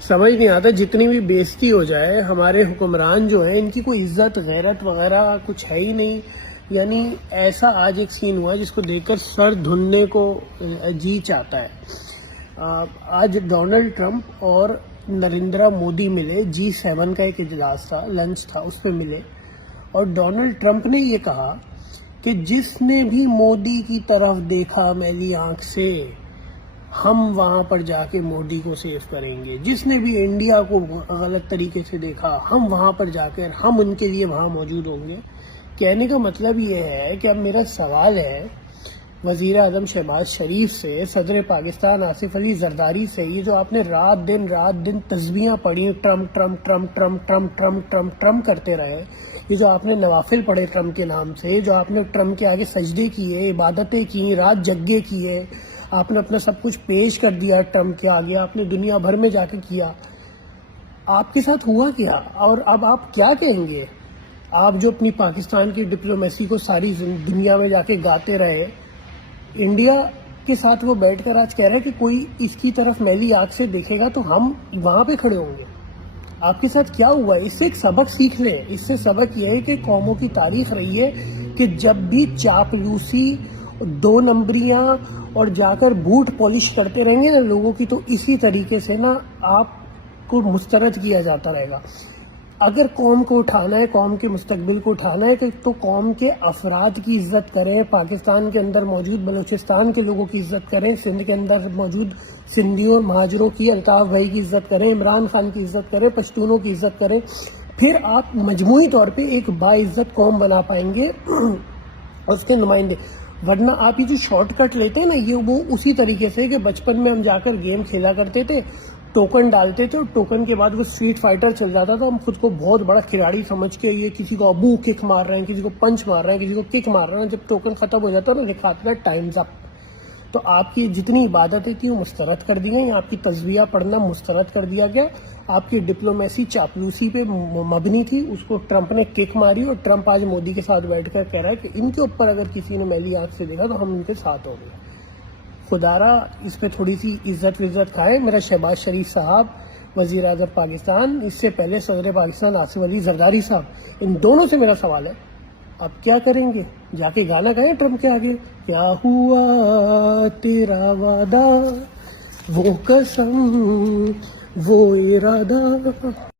سمجھ نہیں آتا جتنی بھی بےزتی ہو جائے ہمارے حکمران جو ہیں ان کی کوئی عزت غیرت وغیرہ کچھ ہے ہی نہیں. یعنی ایسا آج ایک سین ہوا جس کو دیکھ کر سر دھننے کو جی چاہتا ہے. آج ڈونلڈ ٹرمپ اور نریندر مودی ملے. G7 کا ایک اجلاس تھا, لنچ تھا, اس پہ ملے اور ڈونلڈ ٹرمپ نے یہ کہا کہ جس نے بھی مودی کی طرف دیکھا میلی آنکھ سے ہم وہاں پر جا کے مودی کو سیو کریں گے. جس نے بھی انڈیا کو غلط طریقے سے دیکھا ہم وہاں پر جا کر ہم ان کے لیے وہاں موجود ہوں گے. کہنے کا مطلب یہ ہے کہ اب میرا سوال ہے وزیر اعظم شہباز شریف سے, صدر پاکستان آصف علی زرداری سے, یہ جو آپ نے رات دن تسبیحاں پڑھی Trump Trump Trump Trump Trump Trump Trump Trump کرتے رہے, یہ جو آپ نے نوافل پڑھے ٹرمپ کے نام سے, جو آپ نے ٹرمپ کے آگے سجدے کیے, عبادتیں کی, رات جگے کیے, آپ نے اپنا سب کچھ پیش کر دیا ٹرمپ کے آگے, آپ نے دنیا بھر میں جا کے کیا. آپ کے ساتھ ہوا کیا اور اب آپ کیا کہیں گے؟ آپ جو اپنی پاکستان کی ڈپلومیسی کو ساری دنیا میں جا کے گاتے رہے, انڈیا کے ساتھ وہ بیٹھ کر آج کہہ رہے ہیں کہ کوئی اس کی طرف میلی آنکھ سے دیکھے گا تو ہم وہاں پہ کھڑے ہوں گے. آپ کے ساتھ کیا ہوا ہے؟ اس سے ایک سبق سیکھ لیں. اس سے سبق یہ ہے کہ قوموں کی تاریخ رہی ہے کہ جب بھی چاپلوسی, دو نمبریاں اور جا کر بوٹ پالش کرتے رہیں گے نا لوگوں کی, تو اسی طریقے سے نا آپ کو مسترد کیا جاتا رہے گا. اگر قوم کو اٹھانا ہے, قوم کے مستقبل کو اٹھانا ہے تو قوم کے افراد کی عزت کریں, پاکستان کے اندر موجود بلوچستان کے لوگوں کی عزت کریں, سندھ کے اندر موجود سندھیوں اور مہاجروں کی, الطاف بھائی کی عزت کریں, عمران خان کی عزت کریں, پشتونوں کی عزت کریں. پھر آپ مجموعی طور پہ ایک باعزت قوم بنا پائیں گے اور اس کے نمائندے. ورنہ آپ یہ جو شارٹ کٹ لیتے ہیں نا, یہ وہ اسی طریقے سے کہ بچپن میں ہم جا کر گیم کھیلا کرتے تھے, ٹوکن ڈالتے تھے اور ٹوکن کے بعد وہ اسٹریٹ فائٹر چل جاتا تھا, ہم خود کو بہت بڑا کھلاڑی سمجھ کے یہ کسی کو ابو کک مار رہے ہیں, کسی کو پنچ مار رہے ہیں, کسی کو کک مار رہے ہیں. جب ٹوکن ختم ہو جاتا ہے نا لکھا آتا ہے ٹائمز اپ. تو آپ کی جتنی عبادتیں تھیں وہ مسترد کر دی گئیں, آپ کی تسبیح پڑھنا مسترد کر دیا گیا. آپ کی ڈپلومیسی چاپلوسی پہ مبنی تھی, اس کو ٹرمپ نے کک ماری اور ٹرمپ آج مودی کے ساتھ بیٹھ کر کہہ رہا ہے کہ ان کے اوپر اگر کسی نے میلی آنکھ سے دیکھا تو ہم ان کے ساتھ ہوں گے. خدارا اس پہ تھوڑی سی عزت وزت کھائے. میرا شہباز شریف صاحب وزیر اعظم پاکستان, اس سے پہلے صدر پاکستان آصف علی زرداری صاحب, ان دونوں سے میرا سوال ہے اب کیا کریں گے؟ جا کے گانا گائیں ٹرمپ کے آگے, کیا ہوا تیرا وعدہ, وہ قسم وہ ارادہ.